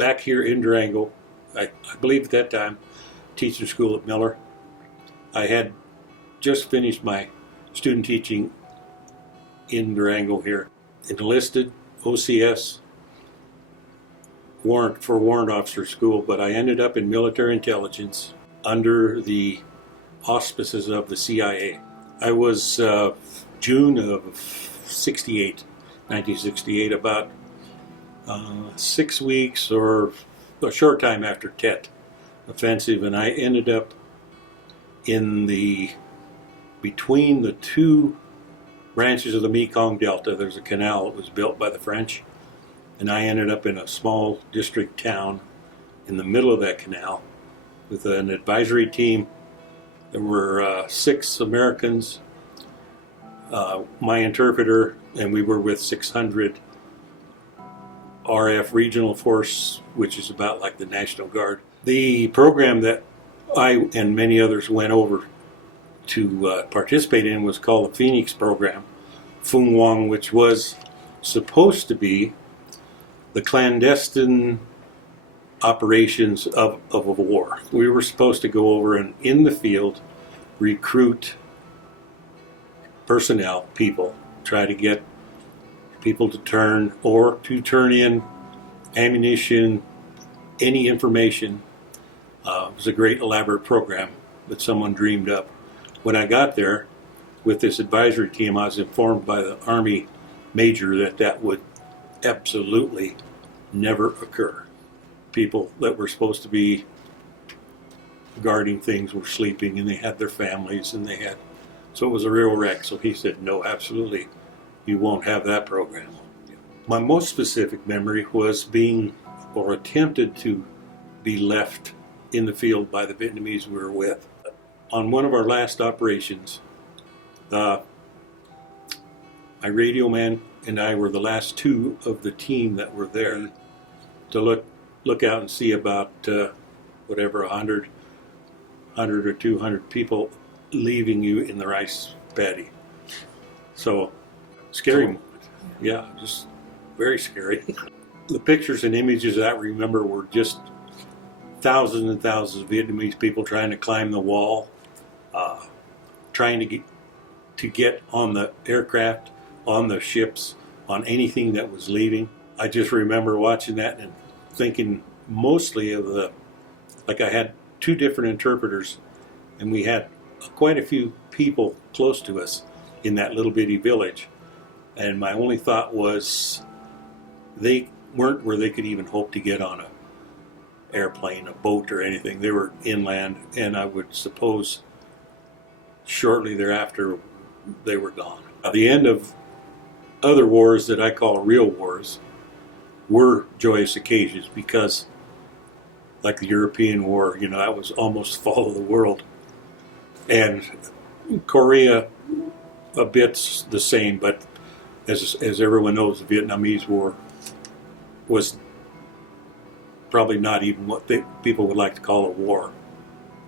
back here in Durango. I believe at that time, teaching school at Miller. I had just finished my student teaching in Durango here. Enlisted, OCS, warrant officer school, but I ended up in military intelligence under the auspices of the CIA. I was June of 1968, about 6 weeks or a short time after Tet offensive, and I ended up in between the two branches of the Mekong Delta. There's a canal that was built by the French, and I ended up in a small district town in the middle of that canal with an advisory team. There were 6 Americans, my interpreter, and we were with 600 RF Regional Force, which is about like the National Guard. The program that I and many others went over to participate in was called the Phoenix Program, Fung Wong, which was supposed to be the clandestine operations of a war. We were supposed to go over and in the field recruit personnel, people, try to get people to turn in ammunition, any information. It was a great elaborate program that someone dreamed up. When I got there with this advisory team, I was informed by the Army major that would absolutely never occur. People that were supposed to be guarding things were sleeping, and they had their families, and so it was a real wreck. So he said, no, absolutely, you won't have that program. My most specific memory was being, or attempted to be, left in the field by the Vietnamese we were with. On one of our last operations, my radio man and I were the last 2 of the team that were there to look out and see about 100 or 200 people leaving you in the rice paddy. So, scary moment. Yeah, just very scary. The pictures and images that I remember were just thousands and thousands of Vietnamese people trying to climb the wall, trying to get on the aircraft, on the ships, on anything that was leaving. I just remember watching that and thinking mostly of I had 2 different interpreters, and we had quite a few people close to us in that little bitty village. And my only thought was they weren't where they could even hope to get on a airplane, a boat, or anything. They were inland, and I would suppose shortly thereafter they were gone. At the end of other wars that I call real wars were joyous occasions, because like the European War, that was almost fall of the world. And Korea, a bit the same, but as everyone knows, the Vietnamese War was probably not even what people would like to call a war.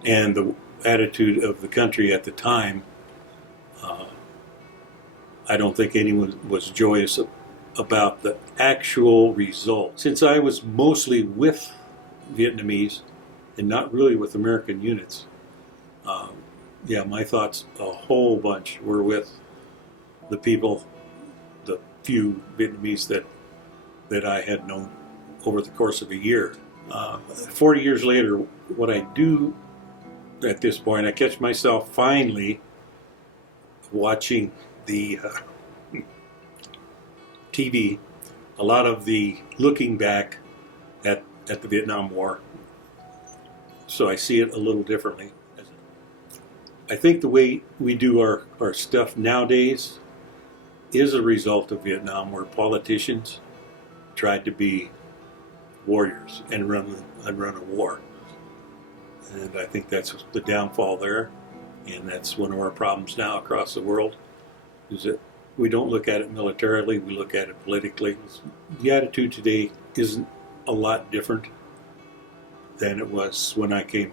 And the attitude of the country at the time, I don't think anyone was joyous about the actual result. Since I was mostly with Vietnamese and not really with American units, my thoughts a whole bunch were with the people, the few Vietnamese that I had known over the course of a year. 40 years later, what I do at this point, I catch myself finally watching the TV, a lot of the looking back at the Vietnam War. So I see it a little differently. I think the way we do our stuff nowadays is a result of Vietnam, where politicians tried to be warriors and run a war. And I think that's the downfall there, and that's one of our problems now across the world, is that we don't look at it militarily, we look at it politically. The attitude today isn't a lot different than it was when I came